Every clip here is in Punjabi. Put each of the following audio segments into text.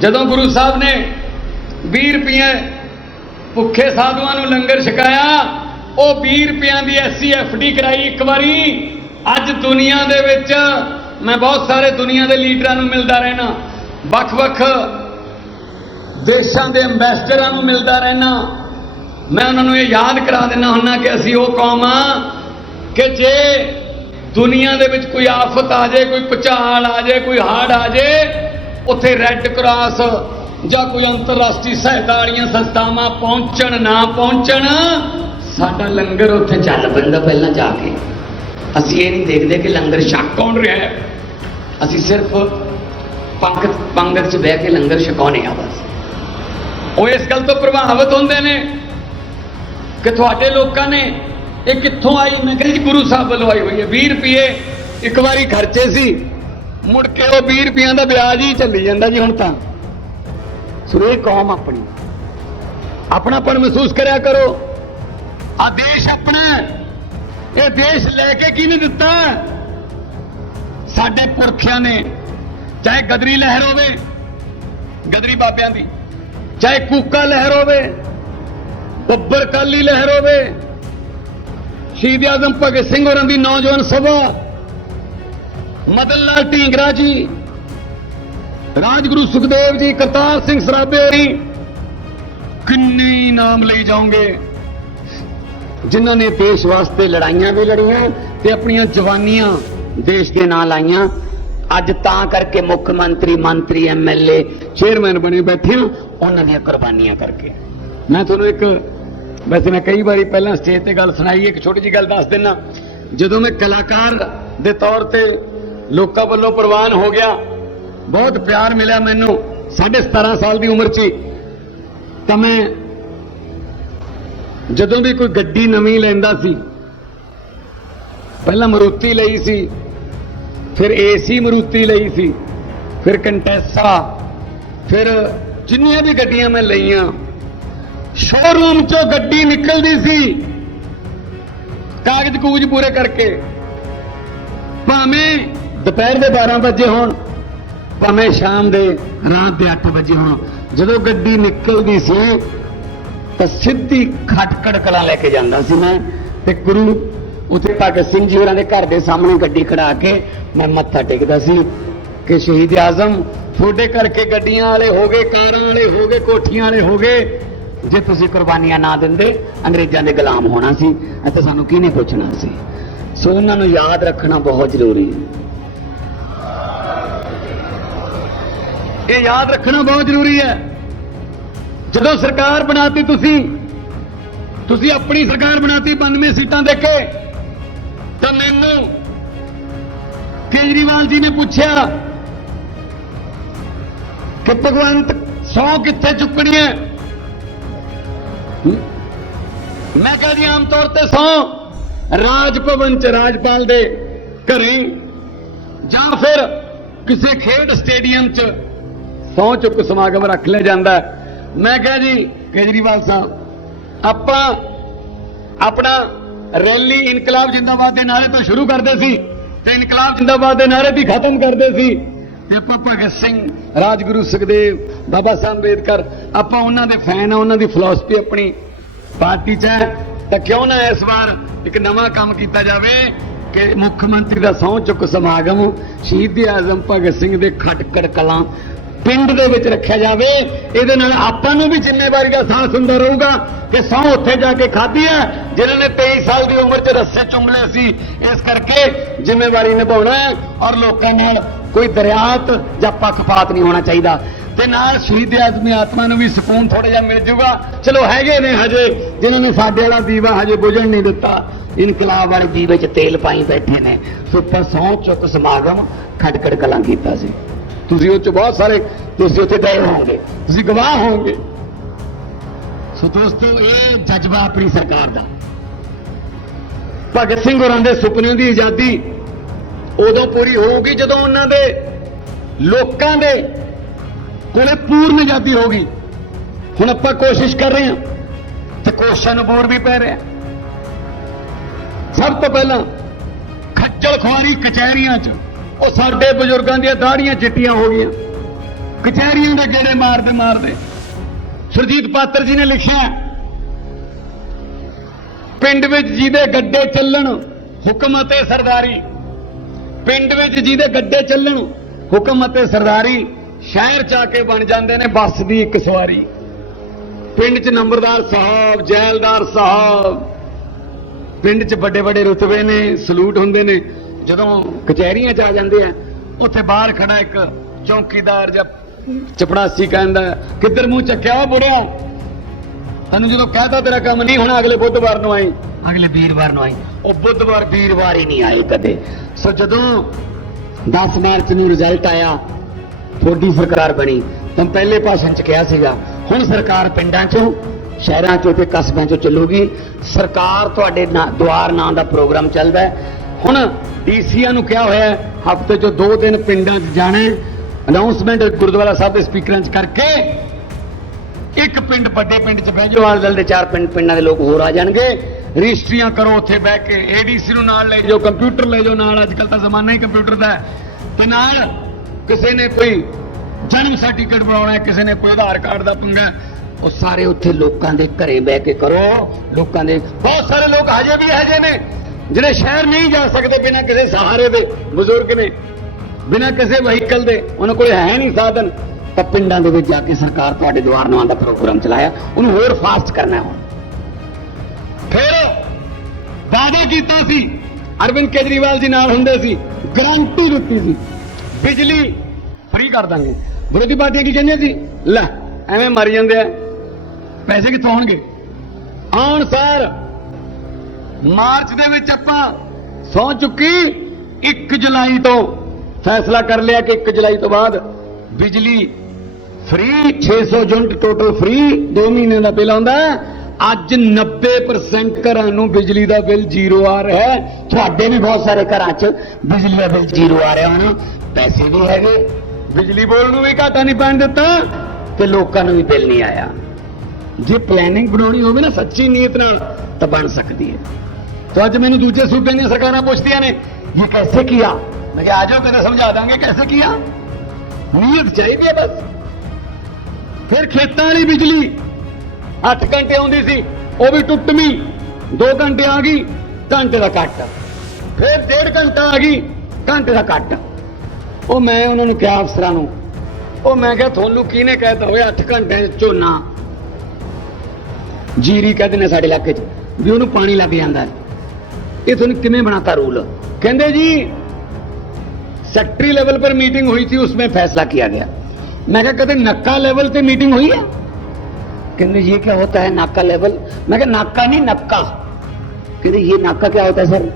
ਜਦੋਂ ਗੁਰੂ ਸਾਹਿਬ ਨੇ 20 ਰੁਪਏ ਭੁੱਖੇ ਸਾਧੂਆਂ ਨੂੰ ਲੰਗਰ ਛਕਾਇਆ, ਉਹ 20 ਰੁਪਿਆਂ ਦੀ ਐਸਸੀ ਐਫਡੀ ਕਰਾਈ ਇੱਕ ਵਾਰੀ। ਅੱਜ ਦੁਨੀਆ ਦੇ ਵਿੱਚ ਮੈਂ ਬਹੁਤ ਸਾਰੇ ਦੁਨੀਆ ਦੇ ਲੀਡਰਾਂ ਨੂੰ ਮਿਲਦਾ ਰਹਿਣਾ, ਵੱਖ-ਵੱਖ ਦੇਸ਼ਾਂ ਦੇ ਐਮਬੈਸਡਰਾਂ ਨੂੰ ਮਿਲਦਾ ਰਹਿਣਾ। ਮੈਂ ਉਹਨਾਂ ਨੂੰ ਇਹ ਯਾਦ ਕਰਾ ਦਿੰਦਾ ਹੁੰਨਾ ਕਿ ਅਸੀਂ ਉਹ ਕੌਮ ਆ ਕਿ ਜੇ ਦੁਨੀਆ ਦੇ ਵਿੱਚ ਕੋਈ ਆਫਤ ਆ ਜਾਏ, ਕੋਈ ਭੁਚਾਲ ਆ ਜਾਏ, ਕੋਈ ਹਾੜ ਆ ਜਾਏ ਉੱਥੇ ਰੈੱਡ ਕਰਾਸ ਜਾਂ ਕੋਈ ਅੰਤਰਰਾਸ਼ਟਰੀ ਸਹਾਇਤਾ ਵਾਲੀਆਂ ਸੰਸਥਾਵਾਂ ਪਹੁੰਚਣ, ਨਾ ਪਹੁੰਚਣ, ਸਾਡਾ ਲੰਗਰ ਉੱਥੇ ਚੱਲ ਪੈਂਦਾ ਪਹਿਲਾਂ ਜਾ ਕੇ। ਅਸੀਂ ਇਹ ਨਹੀਂ ਦੇਖਦੇ ਕਿ ਲੰਗਰ ਛਕ ਕੌਣ ਰਿਹਾ ਹੈ। ਅਸੀਂ ਸਿਰਫ ਪੰਗਤ ਪੰਗਤ 'ਚ ਬਹਿ ਕੇ ਲੰਗਰ ਛਕਾਉਣੇ ਆ ਬਸ। ਉਹ ਇਸ ਗੱਲ ਤੋਂ ਪ੍ਰਭਾਵਿਤ ਹੁੰਦੇ ਨੇ ਕਿ ਤੁਹਾਡੇ ਲੋਕਾਂ ਨੇ ਇਹ ਕਿੱਥੋਂ ਆਈ? ਮੈਂ ਕਹਿੰਦੀ ਗੁਰੂ ਸਾਹਿਬ ਵੱਲੋਂ ਆਈ ਹੋਈ ਹੈ। 20 ਰੁਪਏ ਇੱਕ ਵਾਰੀ ਖਰਚੇ ਸੀ। ਮੁੜ ਕੇ ਉਹ 20 ਰੁਪਈਆਂ ਦਾ ਵਿਆਜ ਹੀ ਚੱਲੀ ਜਾਂਦਾ ਜੀ ਹੁਣ ਤਾਂ। ਸੋ ਕੌਮ ਆਪਣੀ। ਆਪਣਾਪਣ ਮਹਿਸੂਸ ਕਰਿਆ ਕਰੋ। ਆ ਦੇਸ਼ ਆਪਣਾ ਇਹ ਦੇਸ਼ ਲੈ ਕੇ ਕਿਹਨੇ ਦਿੱਤਾ? ਸਾਡੇ ਪੁਰਖਿਆਂ ਨੇ। ਚਾਹੇ ਗਦਰੀ ਲਹਿਰ ਹੋਵੇ, ਗਦਰੀ ਬਾਬਿਆਂ ਦੀ। ਚਾਹੇ ਕੂਕਾ ਲਹਿਰ ਹੋਵੇ, ਬੱਬਰ ਕਾਲੀ ਲਹਿਰ ਹੋਵੇ। ਸ਼ਹੀਦ ਆਜ਼ਮ ਭਗਤ ਸਿੰਘ ਹੋਰਾਂ ਦੀ ਨੌਜਵਾਨ ਸਭਾ ਮਦਨ ਲਾਲ ਢੀਂਗਰਾ ਜੀ, ਰਾਜਗੁਰੂ ਸੁਖਦੇਵ ਜੀ, ਕਰਤਾਰ ਸਿੰਘ ਸਰਾਭੇ ਜੀ, ਕਿੰਨੇ ਨਾਮ ਲਈ ਜਾਓਗੇ? ਜਿਨ੍ਹਾਂ ਨੇ ਦੇਸ਼ ਵਾਸਤੇ ਲੜਾਈਆਂ ਵੀ ਲੜੀਆਂ ਤੇ ਆਪਣੀਆਂ ਜਵਾਨੀਆਂ ਦੇਸ਼ ਦੇ ਨਾਂ ਲਾਈਆਂ। ਅੱਜ ਤਾਂ ਕਰਕੇ ਮੁੱਖ ਮੰਤਰੀ ਮੰਤਰੀ ਐਮਐਲਏ ਚੇਅਰਮੈਨ ਬਣੇ ਬੈਠੇ ਹੋ ਉਹਨਾਂ ਦੀਆਂ ਕੁਰਬਾਨੀਆਂ ਕਰਕੇ। ਮੈਂ ਤੁਹਾਨੂੰ ਇੱਕ, ਵੈਸੇ ਮੈਂ ਕਈ ਵਾਰੀ ਪਹਿਲਾਂ ਸਟੇਜ ਤੇ ਗੱਲ ਸੁਣਾਈ, ਇੱਕ ਛੋਟੀ ਜਿਹੀ ਗੱਲ ਦੱਸ ਦਿੰਨਾ। ਜਦੋਂ ਮੈਂ ਕਲਾਕਾਰ ਦੇ ਤੌਰ ਤੇ ਲੋਕਾਂ ਵੱਲੋਂ ਪ੍ਰਵਾਨ ਹੋ ਗਿਆ। ਬਹੁਤ ਪਿਆਰ ਮਿਲਿਆ ਮੈਨੂੰ। 17.5 ਸਾਲ ਦੀ ਉਮਰ 'ਚ ਤਾਂ ਮੈਂ ਜਦੋਂ ਵੀ ਕੋਈ ਗੱਡੀ ਨਵੀਂ ਲੈਂਦਾ ਸੀ, ਪਹਿਲਾਂ ਮਰੂਤੀ ਲਈ ਸੀ, ਫਿਰ ਏਸੀ ਮਰੂਤੀ ਲਈ ਸੀ, ਫਿਰ ਕੰਟੈਸਾ, ਫਿਰ ਜਿੰਨੀਆਂ ਵੀ ਗੱਡੀਆਂ ਮੈਂ ਲਈਆਂ ਸ਼ੋਰੂਮ ਚੋਂ ਗੱਡੀ ਨਿਕਲਦੀ ਸੀ। ਕਾਗਜ਼ ਕੂਜ ਪੂਰੇ ਕਰਕੇ। ਭਾਵੇਂ ਦੁਪਹਿਰ ਦੇ 12 ਵਜੇ ਹੋਣ, ਭਾਵੇਂ ਸ਼ਾਮ ਦੇ ਰਾਤ ਦੇ 8 ਵਜੇ ਹੋਣ। ਜਦੋਂ ਗੱਡੀ ਨਿਕਲਦੀ ਸੀ, ਤਾਂ ਸਿੱਧੀ ਖਟਕੜ ਕਲਾਂ ਲੈ ਕੇ ਜਾਂਦਾ ਸੀ ਮੈਂ। ਤੇ ਗੁਰੂ ਉੱਥੇ ਭਗਤ ਸਿੰਘ ਜੀ ਹੋਰਾਂ ਦੇ ਘਰ ਦੇ ਸਾਹਮਣੇ ਗੱਡੀ ਖੜਾ ਕੇ ਮੈਂ ਮੱਥਾ ਟੇਕਦਾ ਸੀ ਕਿ ਸ਼ਹੀਦ ਆਜ਼ਮ, ਤੁਹਾਡੇ ਕਰਕੇ ਗੱਡੀਆਂ ਵਾਲੇ ਹੋ ਗਏ, ਕਾਰਾਂ ਵਾਲੇ ਹੋ ਗਏ, ਕੋਠੀਆਂ ਵਾਲੇ ਹੋ ਗਏ। ਜੇ ਤੁਸੀਂ ਕੁਰਬਾਨੀਆਂ ਨਾ ਦਿੰਦੇ, ਅੰਗਰੇਜ਼ਾਂ ਦੇ ਗੁਲਾਮ ਹੋਣਾ ਸੀ। ਅਤੇ ਸਾਨੂੰ ਕਿਹਨੇ ਪੁੱਛਣਾ ਸੀ? ਸੋ ਉਹਨਾਂ ਨੂੰ ਯਾਦ ਰੱਖਣਾ ਬਹੁਤ ਜ਼ਰੂਰੀ ਹੈ। ਇਹ ਯਾਦ ਰੱਖਣਾ ਬਹੁਤ ਜ਼ਰੂਰੀ ਹੈ। ਜਦੋਂ ਸਰਕਾਰ ਬਣਾਤੀ ਤੁਸੀਂ ਤੁਸੀਂ ਆਪਣੀ ਸਰਕਾਰ ਬਣਾਤੀ 92 ਸੀਟਾਂ ਦੇ ਕੇ, ਤਾਂ ਮੈਨੂੰ ਕੇਜਰੀਵਾਲ ਜੀ ਨੇ ਪੁੱਛਿਆ ਕਿ ਭਗਵੰਤ, ਸੌ ਕਿੱਥੇ ਚੁੱਕਣੀ ਹੈ ਮੈਂ ਕਹਿੰਦੀ ਆਮ ਤੌਰ ਤੇ ਸੌ ਰਾਜ ਭਵਨ ਚ ਰਾਜਪਾਲ ਦੇ ਘਰੇ ਜਾਂ ਫਿਰ ਕਿਸੇ ਖੇਡ ਸਟੇਡੀਅਮ ਚ ਸੌ ਚੁੱਕ ਸਮਾਗਮ ਰੱਖ ਲਿਆ ਜਾਂਦਾ ਮੈਂ ਕਿਹਾ ਜੀ, ਕੇਜਰੀਵਾਲ ਸਾਹਿਬ, ਆਪਾਂ ਆਪਣਾ ਰੈਲੀ ਇਨਕਲਾਬ ਜਿੰਦਾਬਾਦ ਦੇ ਨਾਰੇ ਤੋਂ ਸ਼ੁਰੂ ਕਰਦੇ ਸੀ ਤੇ ਇਨਕਲਾਬ ਜਿੰਦਾਬਾਦ ਦੇ ਨਾਰੇ ਵੀ ਖਤਮ ਕਰਦੇ ਸੀ। ਤੇ ਆਪਾਂ ਭਗਤ ਸਿੰਘ, ਰਾਜਗੁਰੂ ਸੁਖਦੇਵ, ਬਾਬਾ ਸਾਹਿਬ ਅੰਬੇਦਕਰ, ਆਪਾਂ ਉਹਨਾਂ ਦੇ ਫੈਨ ਆ, ਉਹਨਾਂ ਦੀ ਫਿਲਾਸਫੀ ਆਪਣੀ ਪਾਰਟੀ ਚ ਹੈ। ਤਾਂ ਕਿਉਂ ਨਾ ਇਸ ਵਾਰ ਇੱਕ ਨਵਾਂ ਕੰਮ ਕੀਤਾ ਜਾਵੇ ਕਿ ਮੁੱਖ ਮੰਤਰੀ ਦਾ ਸਹੁੰ ਚੁੱਕ ਸਮਾਗਮ, ਸ਼ਹੀਦ ਆਜ਼ਮ ਭਗਤ ਸਿੰਘ ਦੇ ਖਟਕੜ ਕਲਾਂ ਪਿੰਡ ਦੇ ਵਿੱਚ ਰੱਖਿਆ ਜਾਵੇ, ਇਹਦੇ ਨਾਲ ਆਪਾਂ ਨੂੰ ਵੀ ਜ਼ਿੰਮੇਵਾਰੀ ਦਾ ਸਾਹਸ ਹੁੰਦਾ ਰਹੂਗਾ ਕਿ ਸਹੁੰ ਉੱਥੇ ਜਾ ਕੇ ਖਾਧੀ ਹੈ, ਜਿਨ੍ਹਾਂ ਨੇ 23 ਸਾਲ ਦੀ ਉਮਰ 'ਚ ਰੱਸੇ ਚੁੰਮ ਲਏ ਸੀ। ਇਸ ਕਰਕੇ ਜ਼ਿੰਮੇਵਾਰੀ ਨਿਭਾਉਣਾ ਹੈ ਔਰ ਲੋਕਾਂ ਨਾਲ ਕੋਈ ਦਰਿਆਤ ਜਾਂ ਪੱਖਪਾਤ ਨਹੀਂ ਹੋਣਾ ਚਾਹੀਦਾ। ਤੇ ਨਾਲ ਸ਼ਹੀਦ ਆਦਮੀ ਆਤਮਾ ਨੂੰ ਵੀ ਸਕੂਨ ਥੋੜਾ ਜਿਹਾ ਮਿਲ ਜੂਗਾ। ਚਲੋ, ਹੈਗੇ ਨੇ ਹਜੇ, ਜਿਨ੍ਹਾਂ ਨੇ ਸਾਡੇ ਵਾਲਾ ਦੀਵਾ ਹਜੇ ਬੁਝਣ ਨਹੀਂ ਦਿੱਤਾ। ਇਨਕਲਾਬ ਵਾਲੇ ਦੀਵੇ 'ਚ ਤੇਲ ਪਾਈ ਬੈਠੇ ਨੇ। ਸੋ ਪਰ ਸੌ ਚੁੱਕ ਸਮਾਗਮ ਖਟਕੜ ਕਲਾਂ ਕੀਤਾ ਸੀ। ਤੁਸੀਂ ਉਹ ਚ ਬਹੁਤ ਸਾਰੇ ਤੁਸੀਂ ਉੱਥੇ ਗਏ ਹੋਵੋਗੇ। ਤੁਸੀਂ ਗਵਾਹ ਹੋਵੋਗੇ। ਸੋ ਦੋਸਤੋ ਇਹ ਜਜ਼ਬਾ ਆਪਣੀ ਸਰਕਾਰ ਦਾ। ਭਗਤ ਸਿੰਘ ਹੋਰਾਂ ਦੇ ਸੁਪਨੇ ਦੀ ਆਜ਼ਾਦੀ ਉਦੋਂ ਪੂਰੀ ਹੋਊਗੀ ਜਦੋਂ ਉਹਨਾਂ ਦੇ ਲੋਕਾਂ ਦੇ ਕੋਲੇ ਪੂਰਨ ਆਜ਼ਾਦੀ ਹੋਗੀ ਹੁਣ ਆਪਾਂ ਕੋਸ਼ਿਸ਼ ਕਰ ਰਹੇ ਹਾਂ ਤੇ ਕੋਸ਼ਿਸ਼ਾਂ ਨੂੰ ਬੋਰ ਵੀ ਪੈ ਰਿਹਾ। ਸਭ ਤੋਂ ਪਹਿਲਾਂ ਖੱਜਲ ਖੁਆਰੀ ਕਚਹਿਰੀਆਂ 'ਚ ਉਹ ਸਾਡੇ ਬਜ਼ੁਰਗਾਂ ਦੀਆਂ ਦਾੜੀਆਂ ਚਿੱਟੀਆਂ ਹੋ ਗਈਆਂ। ਕਚਹਿਰੀਆਂ ਦੇ ਗੇੜੇ ਮਾਰਦੇ ਮਾਰਦੇ ਸੁਰਜੀਤ ਪਾਤਰ ਜੀ ਨੇ ਲਿਖਿਆ ਪਿੰਡ ਵਿੱਚ ਜਿਹਦੇ ਗੱਡੇ ਚੱਲਣ ਹੁਕਮ ਅਤੇ ਸਰਦਾਰੀ, ਪਿੰਡ ਵਿੱਚ ਜਿਹਦੇ ਗੱਡੇ ਚੱਲਣ ਹੁਕਮ ਅਤੇ ਸਰਦਾਰੀ, ਸ਼ਹਿਰ ਚ ਆ ਕੇ ਬਣ ਜਾਂਦੇ ਨੇ ਬੱਸ ਦੀ ਇੱਕ ਸਵਾਰੀ। ਪਿੰਡ ਚ ਨੰਬਰਦਾਰ ਸਾਹਿਬ, ਜੈਲਦਾਰ ਸਾਹਿਬ, ਪਿੰਡ ਚ ਵੱਡੇ ਵੱਡੇ ਰੁਤਬੇ ਨੇ, ਸਲੂਟ ਹੁੰਦੇ ਨੇ। ਜਦੋਂ ਕਚਹਿਰੀਆਂ ਚ ਆ ਜਾਂਦੇ ਆ ਉੱਥੇ ਬਾਹਰ ਖੜਾ ਇੱਕ ਚੌਕੀਦਾਰ ਜਾਂ ਚਪੜਾਸੀ ਕਹਿੰਦਾ ਕਿੱਧਰ ਮੂੰਹ ਚੱਕਿਆ ਬੁੜਿਆ? ਤੈਨੂੰ ਜਦੋਂ ਕਹਤਾ ਤੇਰਾ ਕੰਮ ਨਹੀਂ ਹੋਣਾ ਅਗਲੇ ਬੁੱਧਵਾਰ ਨੂੰ ਆਈ। ਅਗਲੇ ਵੀਰਵਾਰ ਨੂੰ ਆਈ। ਉਹ ਬੁੱਧਵਾਰ ਵੀਰਵਾਰ ਹੀ ਨਹੀਂ ਆਏ ਕਦੇ। ਸੋ ਜਦੋਂ 10 ਮਾਰਚ ਨੂੰ ਰਿਜ਼ਲਟ ਆਇਆ ਤੁਹਾਡੀ ਸਰਕਾਰ ਬਣੀ। ਤਾਂ ਪਹਿਲੇ ਭਾਸ਼ਣ ਚ ਕਿਹਾ ਸੀਗਾ ਹੁਣ ਸਰਕਾਰ ਪਿੰਡਾਂ ਚੋਂ ਸ਼ਹਿਰਾਂ ਚੋਂ ਤੇ ਕਸਬਿਆਂ ਚੋਂ ਚੱਲੂਗੀ। ਸਰਕਾਰ ਤੁਹਾਡੇ ਦੁਆਰ ਨਾਂ ਦਾ ਪ੍ਰੋਗਰਾਮ ਚੱਲਦਾ ਹੈ। ਹੁਣ ਡੀਸੀਆਂ ਨੂੰ ਕਿਹਾ ਹੋਇਆ ਹਫ਼ਤੇ ਚੋਂ ਦੋ ਦਿਨ ਪਿੰਡਾਂ 'ਚ ਜਾਣਾ ਅਨਾਉਂਸਮੈਂਟ ਗੁਰਦੁਆਰਾ ਸਾਹਿਬ ਦੇ ਸਪੀਕਰਾਂ 'ਚ ਕਰਕੇ ਇੱਕ ਪਿੰਡ ਵੱਡੇ ਪਿੰਡ 'ਚ ਬਹਿ ਜਾਓ, ਆਲੇ ਦੇ ਚਾਰ ਪਿੰਡ, ਪਿੰਡਾਂ ਦੇ ਲੋਕ ਹੋਰ ਆ ਜਾਣਗੇ। ਰਜਿਸਟਰੀਆਂ ਕਰੋ ਉੱਥੇ ਬਹਿ ਕੇ ਏਡੀਸੀ ਨੂੰ ਨਾਲ ਲੈ ਜਾਓ, ਕੰਪਿਊਟਰ ਲੈ ਜਾਓ ਨਾਲ ਅੱਜ ਕੱਲ ਤਾਂ ਜ਼ਮਾਨਾ ਹੀ ਕੰਪਿਊਟਰ ਦਾ ਤੇ ਨਾਲ ਕਿਸੇ ਨੇ ਕੋਈ ਜਨਮ ਸਰਟੀਫਿਕੇਟ ਬਣਾਉਣਾ ਹੈ, ਕਿਸੇ ਨੇ ਕੋਈ ਆਧਾਰ ਕਾਰਡ ਦਾ ਪੰਗਾ ਉਹ ਸਾਰੇ ਉੱਥੇ ਲੋਕਾਂ ਦੇ ਘਰੇ ਬਹਿ ਕੇ ਕਰੋ। ਲੋਕਾਂ ਦੇ, ਬਹੁਤ ਸਾਰੇ ਲੋਕ ਹਜੇ ਵੀ ਹਜੇ ਨੇ। ਜਿਹੜੇ ਸ਼ਹਿਰ ਨਹੀਂ ਜਾ ਸਕਦੇ ਬਿਨਾਂ ਕਿਸੇ ਸਹਾਰੇ ਦੇ, ਬਜ਼ੁਰਗ ਨੇ, ਬਿਨਾਂ ਕਿਸੇ ਵਹੀਕਲ ਦੇ, ਉਹਨਾਂ ਕੋਲ ਹੈ ਨਹੀਂ ਸਾਧਨ, ਤਾਂ ਪਿੰਡਾਂ ਦੇ ਵਿੱਚ ਜਾ ਕੇ ਸਰਕਾਰ ਤੁਹਾਡੇ ਦੁਆਰ ਨਵਾਂ ਦਾ ਪ੍ਰੋਗਰਾਮ ਚਲਾਇਆ, ਉਹਨੂੰ ਹੋਰ ਫਾਸਟ ਕਰਨਾ ਹੁਣ। ਫਿਰ ਵਾਅਦਾ ਕੀਤਾ ਸੀ, ਅਰਵਿੰਦ ਕੇਜਰੀਵਾਲ ਜੀ ਨਾਲ ਹੁੰਦੇ ਸੀ ਗਰੰਟੀ ਦਿੱਤੀ ਸੀ, ਬਿਜਲੀ ਫ੍ਰੀ ਕਰ ਦਾਂਗੇ। ਵਿਰੋਧੀ ਪਾਰਟੀਆਂ ਕੀ ਕਹਿੰਦੀਆਂ ਸੀ? ਲੈ, ਐਵੇਂ ਮਰ ਜਾਂਦੇ ਆ, ਪੈਸੇ ਕਿੱਥੋਂ ਆਉਣਗੇ? ਆਉਣ ਸਾਰ ਮਾਰਚ ਦੇ ਵਿੱਚ ਆਪਾਂ ਸੌ ਚੁੱਕੀ 1 ਜੁਲਾਈ ਤੋਂ। ਫੈਸਲਾ ਕਰ ਲਿਆ ਕਿ 1 ਜੁਲਾਈ ਤੋਂ ਬਾਅਦ ਬਿਜਲੀ ਫ੍ਰੀ 600 ਯੂਨਿਟ ਟੋਟਲ ਫ੍ਰੀ 2 ਮਹੀਨੇ ਦਾ ਬਿੱਲ ਆਉਂਦਾ ਅੱਜ 90% ਘਰਾਂ ਨੂੰ ਬਿਜਲੀ ਦਾ ਬਿੱਲ ਜ਼ੀਰੋ ਆ ਰਿਹਾ ਹੈ। ਤੁਹਾਡੇ ਵੀ ਬਹੁਤ ਸਾਰੇ ਘਰਾਂ 'ਚ ਬਿਜਲੀ ਦਾ ਬਿੱਲ ਜ਼ੀਰੋ ਆ ਰਿਹਾ ਹੁਣ। ਪੈਸੇ ਵੀ ਹੈਗੇ, ਬਿਜਲੀ ਬੋਰਡ ਨੂੰ ਵੀ ਘਾਟਾ ਨਹੀਂ ਪੈਣ ਦਿੱਤਾ ਤੇ ਲੋਕਾਂ ਨੂੰ ਵੀ ਬਿੱਲ ਨਹੀਂ ਆਇਆ। ਜੇ ਪਲੈਨਿੰਗ ਬਣਾਉਣੀ ਹੋਵੇ ਨਾ, ਸੱਚੀ ਨੀਅਤ ਨਾਲ ਤਾਂ ਬਣ ਸਕਦੀ ਹੈ। तो आज मैंने दूसरे सूबे ਦੀਆਂ ਸਰਕਾਰਾਂ ਪੁੱਛਦੀਆਂ ਨੇ ਇਹ कैसे किया ਮੈਂ ਕਿਹਾ ਆਜੋ ਕਦੇ ਸਮਝਾ ਦਾਂਗੇ कैसे किया ਨੀਅਤ ਚਾਹੀਦੀ ਹੈ ਬਸ ਫਿਰ ਖੇਤਾਂ ਵਾਲੀ ਬਿਜਲੀ 8 ਘੰਟੇ ਆਉਂਦੀ ਸੀ ਉਹ ਵੀ ਟੁੱਟਵੀਂ 2 ਘੰਟੇ ਆ ਗਈ ਘੰਟੇ ਦਾ ਕੱਟ ਫਿਰ ਡੇਢ ਘੰਟਾ ਆ ਗਈ ਘੰਟੇ ਦਾ ਕੱਟ ਉਹ ਮੈਂ ਉਹਨਾਂ ਨੂੰ ਕਿਹਾ ਅਫਸਰਾਂ ਨੂੰ ਉਹ ਮੈਂ ਕਿਹਾ ਤੁਹਾਨੂੰ ਕਿਹਨੇ ਕਹਿਤਾ ਹੋਇਆ 8 ਘੰਟੇ 'ਚ ਝੋਨਾ ਜੀਰੀ ਕਹਿੰਦੇ ਨੇ ਸਾਡੇ ਇਲਾਕੇ 'ਚ ਵੀ ਉਹਨੂੰ ਪਾਣੀ ਲੱਗ ਜਾਂਦਾ ਹੈ ਇਹ ਤੁਹਾਨੂੰ ਕਿਵੇਂ ਬਣਾਤਾ रूल कहते जी सेक्टरी लेवल पर मीटिंग हुई थी उसमें फैसला किया गया मैं कहा कहते नक्का लेवल पे मीटिंग हुई है कहते ये क्या होता है नाका लेवल मैं कहा नाका नहीं नक्का कहते ये नाका क्या होता है सर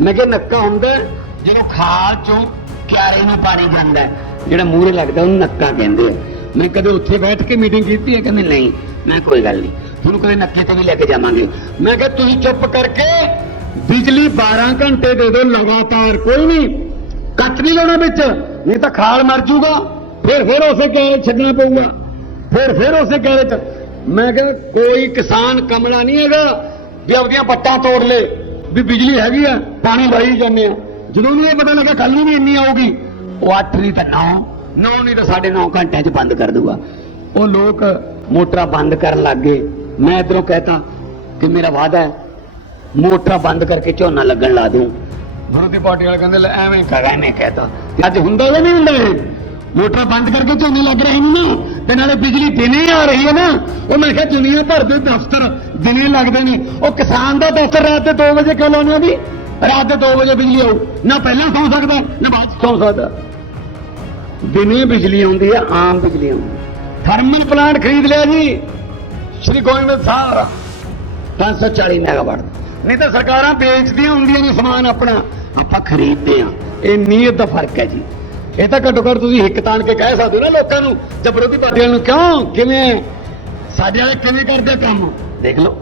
मैं कहा नक्का ਹੁੰਦਾ ਹੈ ਜਦੋਂ ਖਾਲ ਚੋਂ ਕਿਆਰੇ ਨੂੰ ਪਾਣੀ ਜਾਂਦਾ ਹੈ ਜਿਹੜਾ ਮੂਹਰੇ ਲੱਗਦਾ ਉਹਨੂੰ ਨੱਕਾ ਕਹਿੰਦੇ ਆ ਮੈਂ ਕਦੇ ਉੱਥੇ ਬੈਠ ਕੇ ਮੀਟਿੰਗ ਕੀਤੀ ਹੈ ਕਹਿੰਦੇ ਨਹੀਂ ਮੈਂ ਕੋਈ ਗੱਲ ਨਹੀਂ ਤੁਹਾਨੂੰ ਕਦੇ ਨੱਕੇ ਤੇ ਵੀ ਲੈ ਕੇ ਜਾਵਾਂਗੇ ਮੈਂ ਕਿਹਾ ਤੁਸੀਂ ਚੁੱਪ ਕਰਕੇ ਬਿਜਲੀ 12 ਘੰਟੇ ਦੇ ਦਿਓ ਲਗਾਤਾਰ, ਕੋਈ ਨਹੀਂ। ਕੱਟ ਨਹੀਂ ਲਾਉਣਾ ਵਿੱਚ, ਨਹੀਂ ਤਾਂ ਖਾਲ ਮਰ ਜਾਊਗਾ ਫਿਰ ਫਿਰ ਉਸੇ ਕੈਰੇ ਛੱਡਣਾ ਪਊਗਾ। ਫਿਰ ਫਿਰ ਉਸੇ ਕੈਰੇ ਚ ਮੈਂ ਕਿਹਾ, ਕੋਈ ਕਿਸਾਨ ਕਮਲਾ ਨਹੀਂ ਹੈਗਾ ਵੀ ਆਪਦੀਆਂ ਪੱਟਾਂ ਤੋੜ ਲੇ। ਵੀ ਬਿਜਲੀ ਹੈਗੀ ਆ, ਪਾਣੀ ਲਾਈ ਜਾਂਦੇ ਆ। ਜਦੋਂ ਨੂੰ ਇਹ ਪਤਾ ਲੱਗਾ ਕੱਲ ਨੂੰ ਵੀ ਇੰਨੀ ਆਊਗੀ। ਉਹ 8 ਨਹੀਂ ਤਾਂ 9 9 ਨਹੀਂ ਤਾਂ 9.5 ਘੰਟਿਆਂ ਚ ਬੰਦ ਕਰ ਦੂਗਾ। ਉਹ ਲੋਕ ਮੋਟਰਾਂ ਬੰਦ ਕਰਨ ਲੱਗ ਗਏ। ਮੈਂ ਇਧਰੋਂ ਕਹਤਾ ਕਿ ਮੇਰਾ ਵਾਅਦਾ ਹੈ ਮੋਟਰਾਂ ਬੰਦ ਕਰਕੇ ਝੋਨਾ ਲੱਗਣ ਲਾ ਦੂੰ ਵਿਰੋਧੀ ਪਾਰਟੀ ਵਾਲੇ ਕਹਿੰਦੇ ਲੈ ਐਵੇਂ ਕਰ। ਐਵੇਂ ਕਹਿਤਾ। ਅੱਜ ਹੁੰਦਾ ਜਾਂ ਨਹੀਂ ਹੁੰਦਾ ਮੋਟਰਾਂ ਬੰਦ ਕਰਕੇ ਝੋਨੇ ਲੱਗ ਰਹੇ ਨੇ ਨਾ ਤੇ ਨਾਲੇ ਬਿਜਲੀ ਦਿਨੇ ਆ ਰਹੀ ਹੈ ਨਾ। ਉਹ ਮੈਂ ਕਿਹਾ ਦੁਨੀਆ ਭਰ ਦੇ ਦਫ਼ਤਰ ਦਿਨੇ ਲੱਗਦੇ ਨੇ। ਉਹ ਕਿਸਾਨ ਦਾ ਦਫ਼ਤਰ ਰਾਤ ਦੇ 2 ਵਜੇ ਕਿਉਂ ਲਾਉਣੇ ਵੀ ਰਾਤ ਦੇ 2 ਵਜੇ ਬਿਜਲੀ ਆਉ ਨਾ ਪਹਿਲਾਂ ਸੌਂ ਸਕਦਾ ਨਾ ਬਾਅਦ ਸੌਂ ਸਕਦਾ। ਦਿਨੇ ਬਿਜਲੀ ਆਉਂਦੀ ਹੈ ਆਮ ਬਿਜਲੀ ਆਉਂਦੀ। ਥਰਮਲ ਪਲਾਂਟ ਖਰੀਦ ਲਿਆ ਜੀ ਸ਼੍ਰੀ ਗੋਬਿੰਦ ਸਾਹਿਬ 540 ਮੈਗਾਵਾਟ। ਨਹੀਂ ਤਾਂ ਸਰਕਾਰਾਂ ਵੇਚਦੀਆਂ ਹੁੰਦੀਆਂ ਨੇ ਸਮਾਨ ਆਪਣਾ। ਆਪਾਂ ਖਰੀਦਦੇ ਆ ਇਹ ਨੀਅਤ ਦਾ ਫ਼ਰਕ ਹੈ ਜੀ। ਇਹ ਤਾਂ ਘੱਟੋ ਘੱਟ ਤੁਸੀਂ ਹਿੱਕ ਤਾਣ ਕੇ ਕਹਿ ਸਕਦੇ ਹੋ ਨਾ ਲੋਕਾਂ ਨੂੰ ਜਾਂ ਵਿਰੋਧੀ ਪਾਰਟੀਆਂ ਨੂੰ, ਕਿਉਂ? ਕਿਵੇਂ? ਸਾਡੇ ਵਾਲੇ ਕਿਵੇਂ ਕਰਦੇ ਕੰਮ? ਦੇਖ ਲਓ।